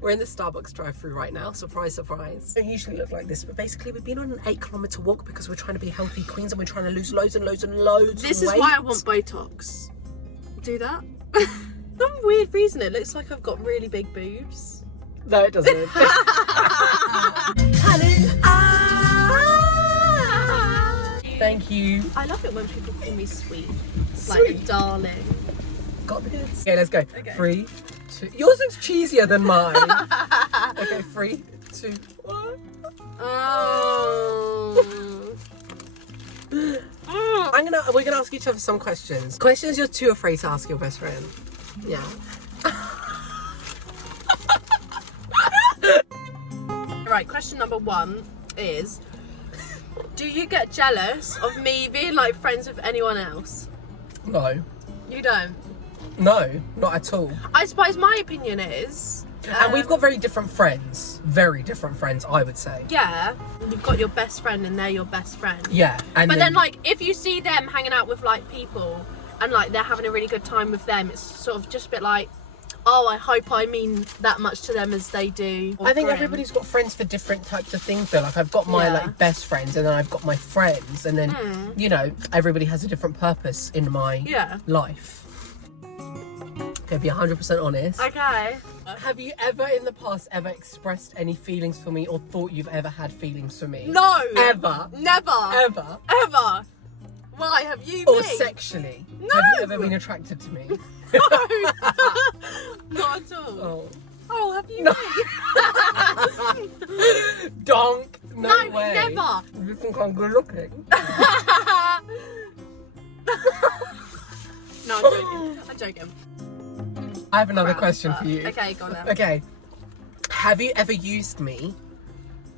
We're in the Starbucks drive-thru right now. Surprise, surprise. Don't usually look like this, but basically we've been on an 8-kilometer walk because we're trying to be healthy queens and we're trying to lose loads and loads and loads This of is weight. why I want Botox. Do that. Some weird reason it looks like I've got really big boobs. No, it doesn't. Thank you. I love it when people call me sweet. Sweet. Like darling. Got the goods. Okay, let's go. Okay. 3, 2. Yours looks cheesier than mine. Okay, 3, 2, 1. Oh. We're gonna ask each other some questions. Questions you're too afraid to ask your best friend. Yeah. Right, question number 1 is, do you get jealous of me being like friends with anyone else? No. You don't? No, not at all. I suppose my opinion is... And we've got very different friends. Very different friends, I would say. Yeah, you've got your best friend and they're your best friend. Yeah. And But then like, if you see them hanging out with like people and like they're having a really good time with them, it's sort of just a bit like, oh, I hope I mean that much to them as they do. I think for him. everybody's got friends for different types of things though. Like I've got my like best friends and then I've got my friends and then, you know, everybody has a different purpose in my life. Okay, be 100% honest. Okay. Have you ever in the past ever expressed any feelings for me or thought you've ever had feelings for me? No. Ever? Never. Ever? Ever. Why have you Or me? sexually? No. Have you ever been attracted to me? No. Not at all. Oh. Oh, have you No. me? Donk. No way. Never. You think I'm good looking? No, I'm joking. I'm joking. I have another question for you. Okay, go on then. Okay. Have you ever used me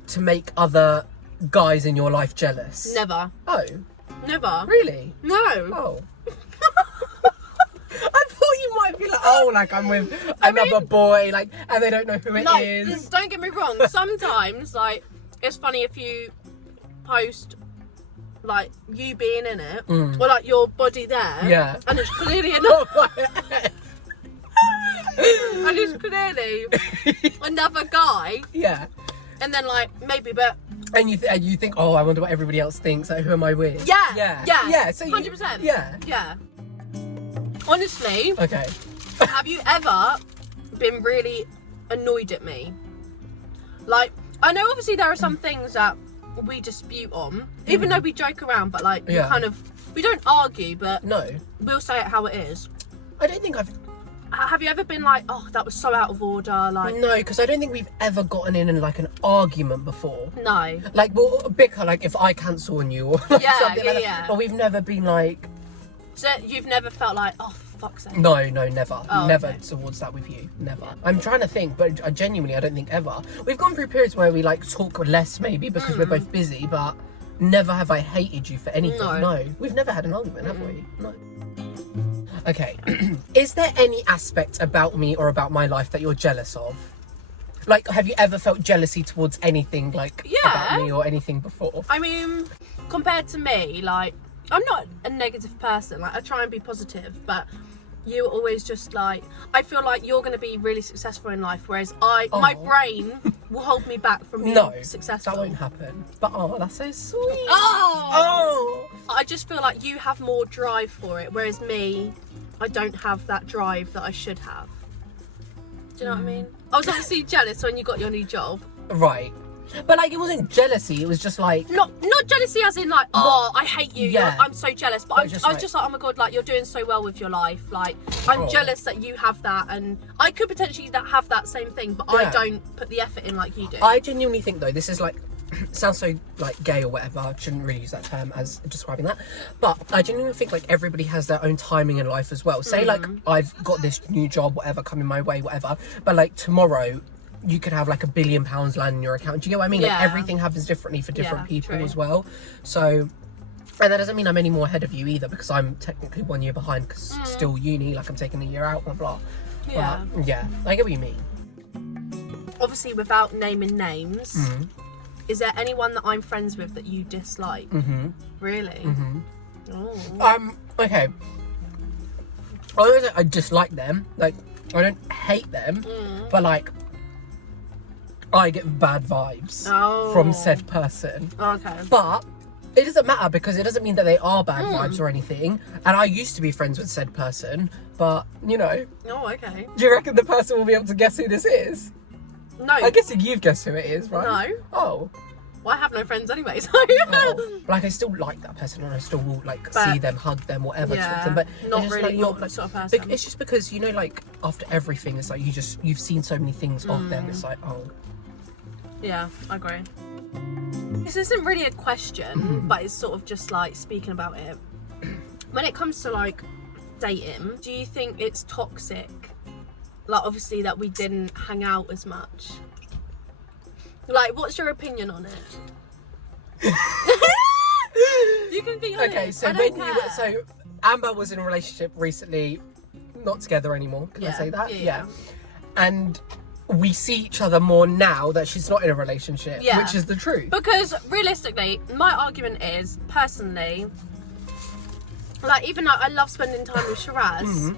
to make other guys in your life jealous? Never. Oh. Never. Really? No. Oh. I thought you might be like, oh, like I'm with another boy, like, and they don't know who it is. Don't get me wrong. Sometimes, like, it's funny if you post, like, you being in it, or like your body there, Yeah. and it's clearly another, and it's clearly another guy, Yeah. and then like maybe, but And you think, oh, I wonder what everybody else thinks. Like, who am I with? yeah, Yeah. So 100%. Yeah. Yeah. Honestly, Okay. have you ever been really annoyed at me? Like, I know obviously there are some things that we dispute on, even though we joke around, but like, we we don't argue, but No. we'll say it how it is. I don't think I've. Have you ever been like, oh, that was so out of order? Like, No, because I don't think we've ever gotten in like an argument before. no. Like, we'll bicker, like if I cancel on you or like, Yeah, something like yeah. that. But we've never been like. So you've never felt like, oh, for fuck's sake. No, never. Oh, Never okay. towards that with you. Never. I'm trying to think, but I genuinely, I don't think ever. We've gone through periods where we like talk less maybe because we're both busy, but never have I hated you for anything. No. We've never had an argument, have we? No. Okay. Is there any aspect about me or about my life that you're jealous of? Like, have you ever felt jealousy towards anything, like, about me or anything before? I mean, compared to me, like, I'm not a negative person. Like, I try and be positive, but you always just like, I feel like you're going to be really successful in life, whereas my brain will hold me back from being successful. That won't happen. But, oh, that's so sweet. Oh! I just feel like you have more drive for it, whereas me, I don't have that drive that I should have. Do you know what I mean? I was obviously jealous when you got your new job. Right. But like, it wasn't jealousy, it was just like... Not jealousy as in like, oh, I hate you, Yeah. I'm so jealous. But I was just like, oh my God, like, you're doing so well with your life. Like, I'm jealous that you have that, and I could potentially have that same thing, but I don't put the effort in like you do. I genuinely think though, this is like, sounds so like gay or whatever, I shouldn't really use that term as describing that, but I genuinely think like everybody has their own timing in life as well. Say like, I've got this new job, whatever, coming my way, whatever, but like tomorrow, you could have like £1 billion land in your account. Do you get what I mean? Yeah. Like everything happens differently for different people true. as well. So, and that doesn't mean I'm any more ahead of you either, because I'm technically 1 year behind because still uni, like I'm taking a year out, blah, blah. Yeah. But, yeah, I get what you mean. Obviously, without naming names, is there anyone that I'm friends with that you dislike? Really? Oh. Okay. I don't say I dislike them. Like, I don't hate them, but like, I get bad vibes from said person. Okay. But it doesn't matter because it doesn't mean that they are bad vibes or anything. And I used to be friends with said person, but you know. Oh, okay. Do you reckon the person will be able to guess who this is? No. I guess you've guessed who it is, right? No. Oh. Well, I have no friends anyway, so. Like, I still like that person and I still will, like, see them, hug them, whatever, talk to them. But not it's just, really like, your sort of person. It's just because, you know, like, after everything, it's like you've seen so many things of them. It's like, oh. Yeah, I agree. This isn't really a question, but it's sort of just, like, speaking about it. When it comes to, like, dating, do you think it's toxic? Like, obviously, that we didn't hang out as much. Like, what's your opinion on it? You can be honest. Okay, so Amber was in a relationship recently, not together anymore. Can I say that? Yeah. And we see each other more now that she's not in a relationship, which is the truth. Because realistically, my argument is, personally, like, even though I love spending time with Shiraz,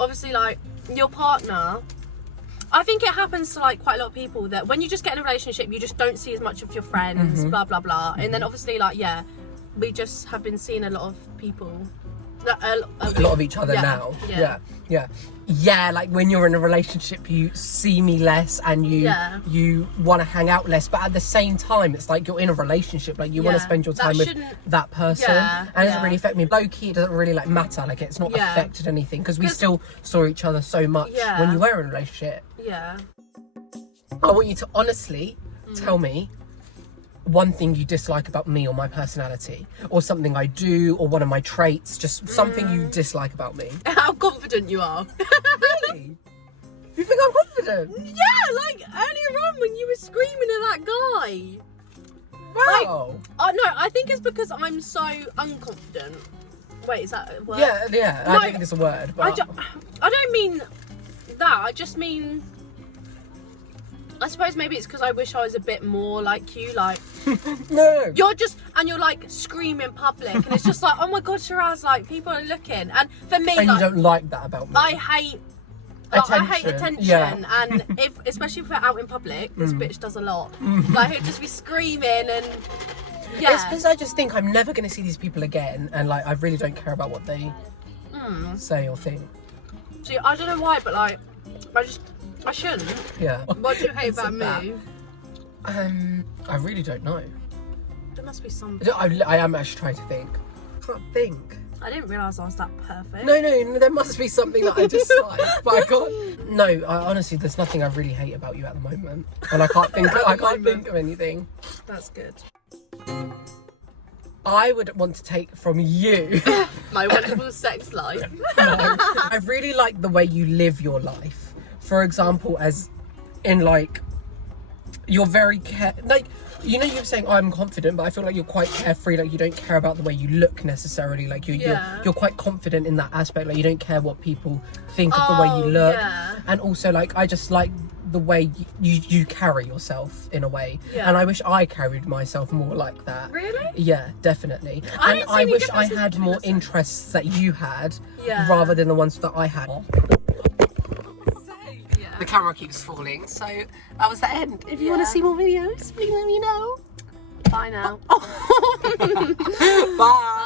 obviously, like, your partner, I think it happens to, like, quite a lot of people that when you just get in a relationship, you just don't see as much of your friends, blah, blah, blah. And then obviously, like, we just have been seeing a lot of people. A lot of each other now. Yeah, like when you're in a relationship, you see me less and you want to hang out less. But at the same time, it's like you're in a relationship. Like you want to spend your time with that person. And it doesn't really affect me. Low key, it doesn't really like matter. Like it's not affected anything because we still saw each other so much when you were in a relationship. Yeah. I want you to honestly tell me one thing you dislike about me or my personality, or something I do, or one of my traits, just something you dislike about me. How confident you are. Really? You think I'm confident? Yeah, like earlier on when you were screaming at that guy. Wow. Like, no, I think it's because I'm so unconfident. Wait, is that a word? Yeah, I think it's a word. But I don't mean that, I just mean, I suppose maybe it's because I wish I was a bit more like you, like no. You're like screaming in public and it's just like, oh my god, Shiraz, like people are looking. And for me, and like, you don't like that about me. I hate attention, and especially if we're out in public, this bitch does a lot. Like he'll just be screaming and it's because I just think I'm never going to see these people again, and like I really don't care about what they say or think. See, I don't know why, but like I shouldn't. Yeah. What do you hate about me? I really don't know. There must be something. I am actually trying to think. I can't think. I didn't realise I was that perfect. No, there must be something that I dislike, but I can't. No, honestly, there's nothing I really hate about you at the moment, and I can't think. I can't think of anything. That's good. I would want to take from you my wonderful sex life. No, I really like the way you live your life. For example, as in like, you're very like, you know, you're saying I'm confident, but I feel like you're quite carefree. Like you don't care about the way you look necessarily. Like you're quite confident in that aspect. Like you don't care what people think of the way you look. And also, like, I just like the way you carry yourself in a way. And I wish I carried myself more like that. Really? Yeah, definitely. And I wish I had more interests that you had, rather than the ones that I had. The camera keeps falling, so that was the end. If you want to see more videos, please let me know. Bye now. Bye.